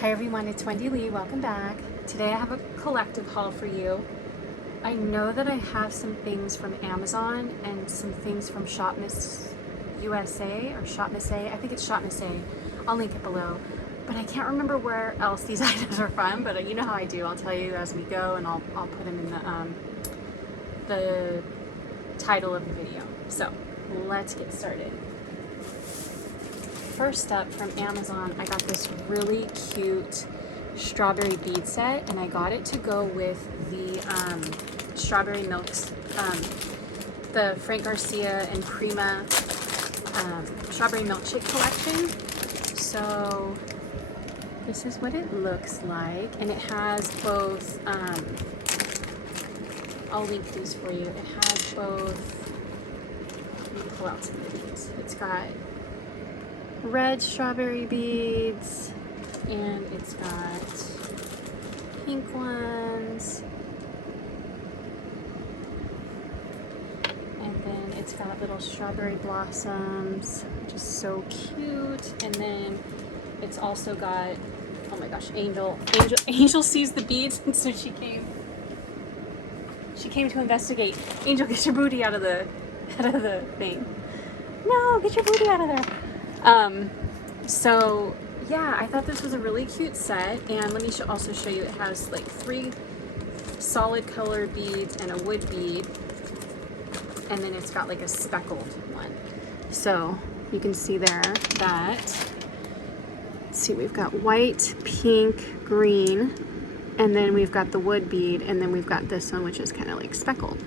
Hi everyone, it's Wendy Lee. Welcome back. Today I have a collective haul for you. I know that I have some things from Amazon and some things from Shop Miss USA or Shop Miss A. I think it's Shop Miss A. I'll link it below. But I can't remember where else these items are from, but you know how I do. I'll tell you as we go and I'll put them in the title of the video. So let's get started. First up from Amazon, I got this really cute strawberry bead set, and I got it to go with the strawberry milks, the Frank Garcia and Prima strawberry milkshake collection. So this is what it looks like, and it has both, I'll link these for you. It has both, let me pull out some of these. It's got red strawberry beads, and it's got pink ones, and then it's got little strawberry blossoms, which is so cute. And then it's also got, oh my gosh, Angel sees the beads, and so she came to investigate. Angel, get your booty out of the thing. No, get your booty out of there. So yeah, I thought this was a really cute set, and let me also show you, it has like 3 solid colored beads and a wood bead, and then it's got like a speckled one. So you can see there that, let's see, we've got white, pink, green, and then we've got the wood bead, and then we've got this one which is kind of like speckled.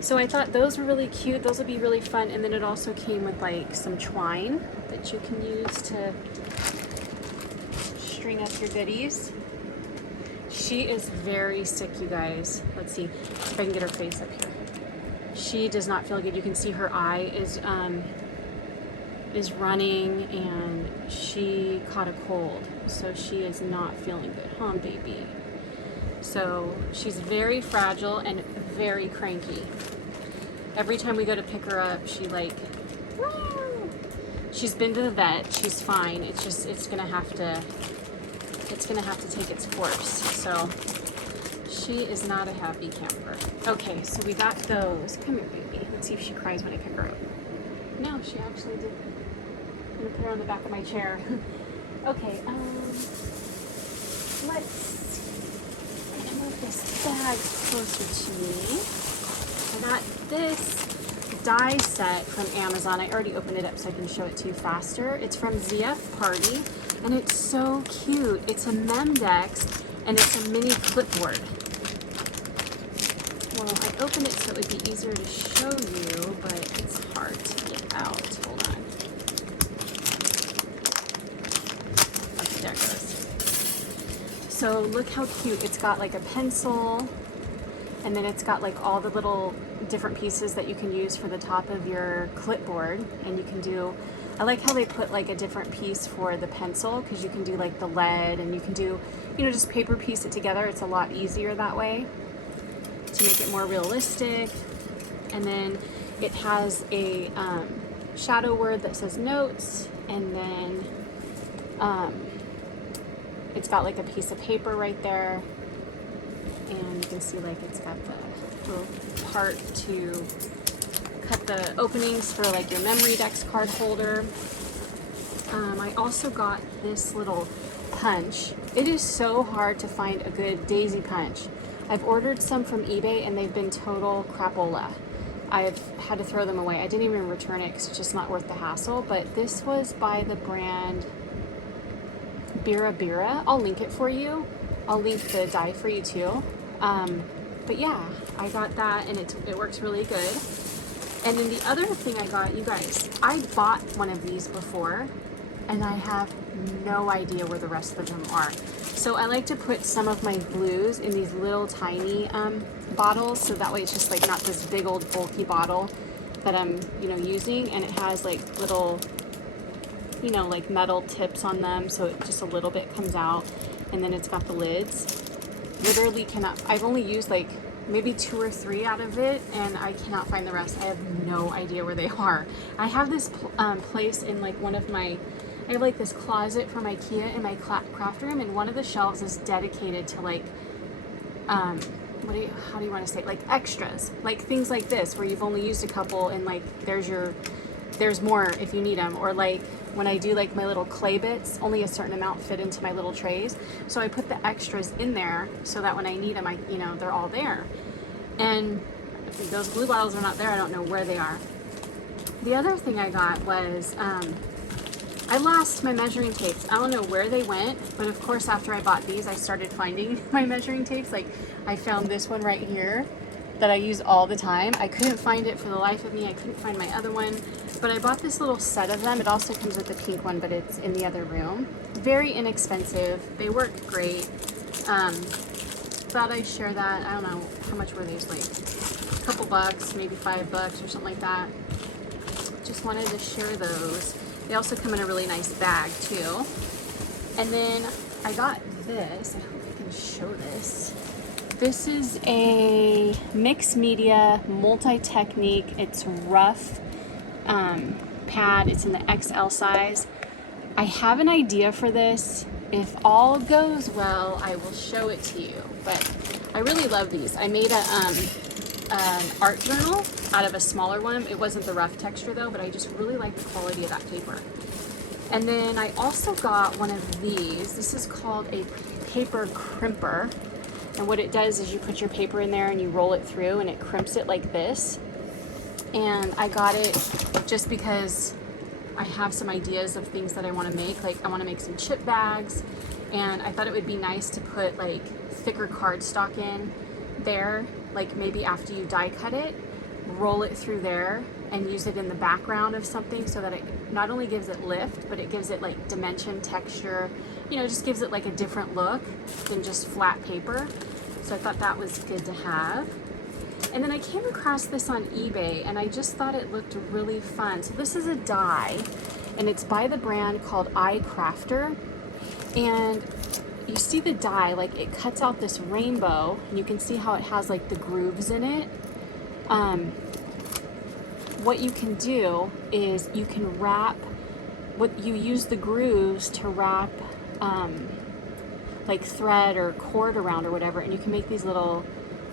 So I thought those were really cute. Those would be really fun. And then it also came with like some twine that you can use to string up your goodies. She is very sick, you guys. Let's see if I can get her face up here. She does not feel good. You can see her eye is running, and she caught a cold. So she is not feeling good, huh, baby? So she's very fragile and very cranky. Every time we go to pick her up, she's been to the vet. She's fine. It's just, it's gonna have to take its course. So she is not a happy camper. Okay, so we got those. Come here, baby. Let's see if she cries when I pick her up. No, she actually did. I'm gonna put her on the back of my chair. Okay, let's see. I'm gonna move this bag closer to me. I got this die set from Amazon. I already opened it up so I can show it to you faster. It's from ZF Party, and it's so cute. It's a Memdex, and it's a mini clipboard. Well, I opened it so it would be easier to show you, but it's hard to get out. Hold on. Okay, there it goes. So look how cute. It's got like a pencil, and then it's got like all the little different pieces that you can use for the top of your clipboard. And you can do, I like how they put like a different piece for the pencil, because you can do like the lead, and you can do, you know, just paper piece it together. It's a lot easier that way to make it more realistic. And then it has a shadow word that says notes, and then it's got like a piece of paper right there. And you can see like it's got the little part to cut the openings for like your memory dex card holder. I also got this little punch. It is so hard to find a good daisy punch. I've ordered some from eBay and they've been total crapola. I've had to throw them away. I didn't even return it because it's just not worth the hassle. But this was by the brand Bira Bira. I'll link it for you. I'll link the die for you too. But yeah, I got that, and it works really good. And then the other thing I got, you guys, I bought one of these before, and I have no idea where the rest of them are. So I like to put some of my blues in these little tiny bottles, so that way it's just like not this big old bulky bottle that I'm, you know, using, and it has like little, you know, like metal tips on them, so it just a little bit comes out. And then it's got the lids. Literally cannot, I've only used like maybe 2 or 3 out of it, and I cannot find the rest. I have no idea where they are. I have this place in like one of my I have like this closet from IKEA in my craft room, and one of the shelves is dedicated to like, how do you want to say it? Like extras, like things like this where you've only used a couple, and like there's more if you need them. Or like when I do like my little clay bits, only a certain amount fit into my little trays. So I put the extras in there so that when I need them, they're all there. And if those glue bottles are not there, I don't know where they are. The other thing I got was, I lost my measuring tapes. I don't know where they went, but of course after I bought these, I started finding my measuring tapes. Like I found this one right here that I use all the time. I couldn't find it for the life of me. I couldn't find my other one, but I bought this little set of them. It also comes with the pink one, but it's in the other room. Very inexpensive. They worked great. Thought I'd share that. I don't know, how much were these? Like a couple bucks, maybe $5 or something like that. Just wanted to share those. They also come in a really nice bag too. And then I got this. I hope I can show this. This is a mixed media multi-technique. It's rough pad. It's in the XL size. I have an idea for this. If all goes well, I will show it to you. But I really love these. I made an art journal out of a smaller one. It wasn't the rough texture though, but I just really like the quality of that paper. And then I also got one of these. This is called a paper crimper. And what it does is you put your paper in there and you roll it through and it crimps it like this. And I got it just because I have some ideas of things that I want to make. Like I want to make some chip bags, and I thought it would be nice to put like thicker cardstock in there, like maybe after you die cut it, roll it through there and use it in the background of something so that it not only gives it lift, but it gives it like dimension, texture, just gives it like a different look than just flat paper. So I thought that was good to have. And then I came across this on eBay and I just thought it looked really fun. So this is a die and it's by the brand called iCrafter. And you see the die, like it cuts out this rainbow and you can see how it has like the grooves in it. What you can do is you can wrap, you use the grooves to wrap like thread or cord around or whatever, and you can make these little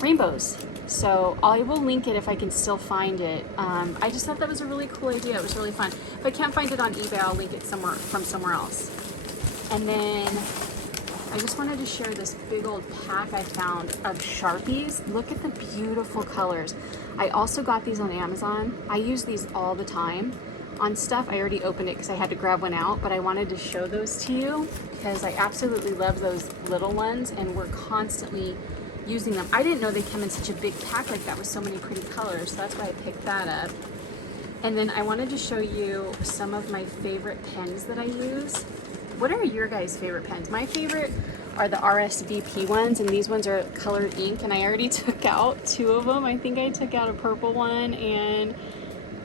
rainbows. So I will link it if I can still find it. I just thought that was a really cool idea. It was really fun. If I can't find it on eBay, I'll link it somewhere else. And then I just wanted to share this big old pack I found of Sharpies. Look at the beautiful colors. I also got these on Amazon. I use these all the time on stuff. I already opened it because I had to grab one out, but I wanted to show those to you because I absolutely love those little ones and we're constantly using them. I didn't know they come in such a big pack like that with so many pretty colors, so that's why I picked that up. And then I wanted to show you some of my favorite pens that I use. What are your guys' favorite pens? My favorite are the RSVP ones, and these ones are colored ink, and I already took out 2 of them. I think I took out a purple one and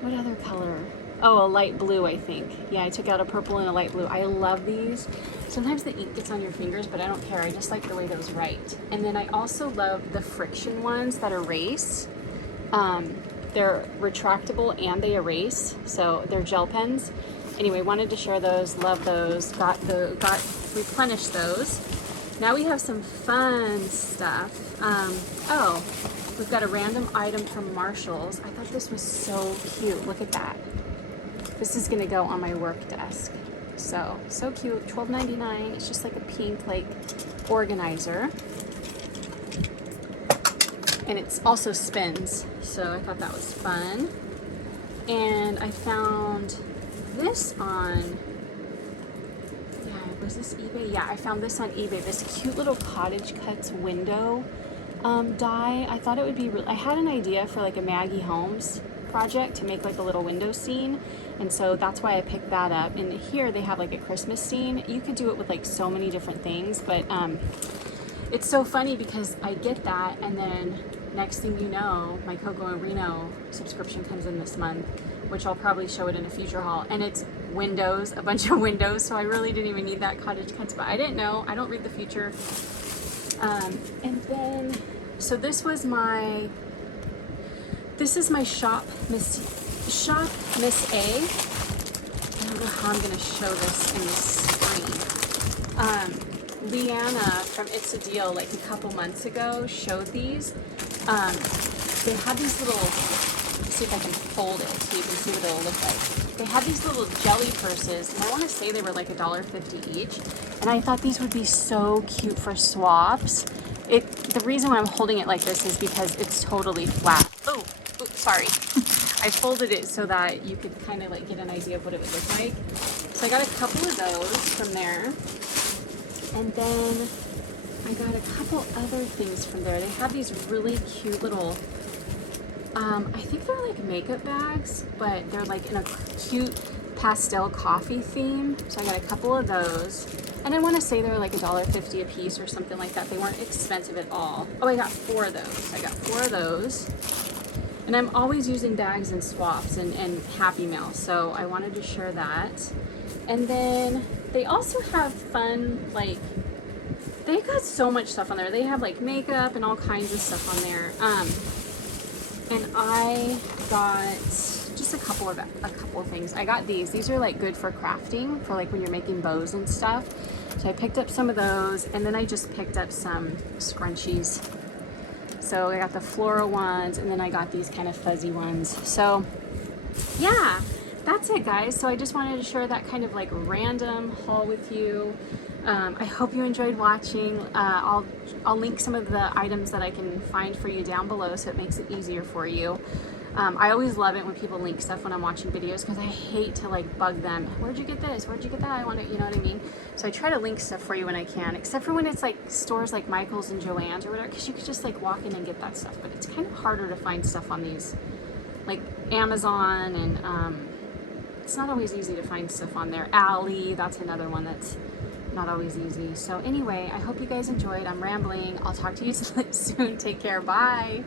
what other color? Oh, a light blue, I think. Yeah, I took out a purple and a light blue. I love these. Sometimes the ink gets on your fingers, but I don't care. I just like the way those write. And then I also love the friction ones that erase. They're retractable and they erase, so they're gel pens. Anyway, wanted to share those, love those, got replenished those. Now we have some fun stuff. Oh, we've got a random item from Marshall's. I thought this was so cute. Look at that. This is gonna go on my work desk. So cute, $12.99. It's just like a pink like organizer. And it's also spins, so I thought that was fun. And I found this on, was this eBay? Yeah, I found this on eBay. This cute little Cottage Cuts window die. I thought it would be, I had an idea for like a Maggie Holmes project to make like a little window scene, and so that's why I picked that up. And here they have like a Christmas scene. You could do it with like so many different things, but it's so funny because I get that, and then next thing you know, my Coco and Reno subscription comes in this month, which I'll probably show it in a future haul, and it's windows, a bunch of windows, so I really didn't even need that Cottage Cuts, but I didn't know. I don't read the future. And then, so this is my Shop Miss A. don't know how I'm gonna show this in the screen. Leanna from It's a Deal, like a couple months ago, showed these. They had these little, let's see if I can fold it so you can see what it'll look like. They had these little jelly purses, and I want to say they were like $1.50 each. And I thought these would be so cute for swaps. The reason why I'm holding it like this is because it's totally flat. Oh, sorry. I folded it so that you could kind of like get an idea of what it would look like. So I got a couple of those from there. And then I got a couple other things from there. They have these really cute little, I think they're like makeup bags, but they're like in a cute pastel coffee theme. So I got a couple of those. And I want to say they were like $1.50 a piece or something like that. They weren't expensive at all. Oh, I got 4 of those. I got 4 of those. And I'm always using bags and swaps and Happy Mail. So I wanted to share that. And then they also have fun, like, they've got so much stuff on there. They have like makeup and all kinds of stuff on there. And I got just a couple of things. I got these. These are like good for crafting, for like when you're making bows and stuff. So I picked up some of those, and then I just picked up some scrunchies. So I got the floral ones, and then I got these kind of fuzzy ones. So yeah, that's it, guys. So I just wanted to share that kind of like random haul with you. I hope you enjoyed watching. I'll link some of the items that I can find for you down below, so it makes it easier for you. I always love it when people link stuff when I'm watching videos, because I hate to like bug them. Where'd you get this? Where'd you get that? I want to, you know what I mean? So I try to link stuff for you when I can, except for when it's like stores like Michael's and Joann's or whatever, because you could just like walk in and get that stuff. But it's kind of harder to find stuff on these, like Amazon, and it's not always easy to find stuff on there. Ally, that's another one that's not always easy. So anyway, I hope you guys enjoyed. I'm rambling. I'll talk to you soon. Take care. Bye.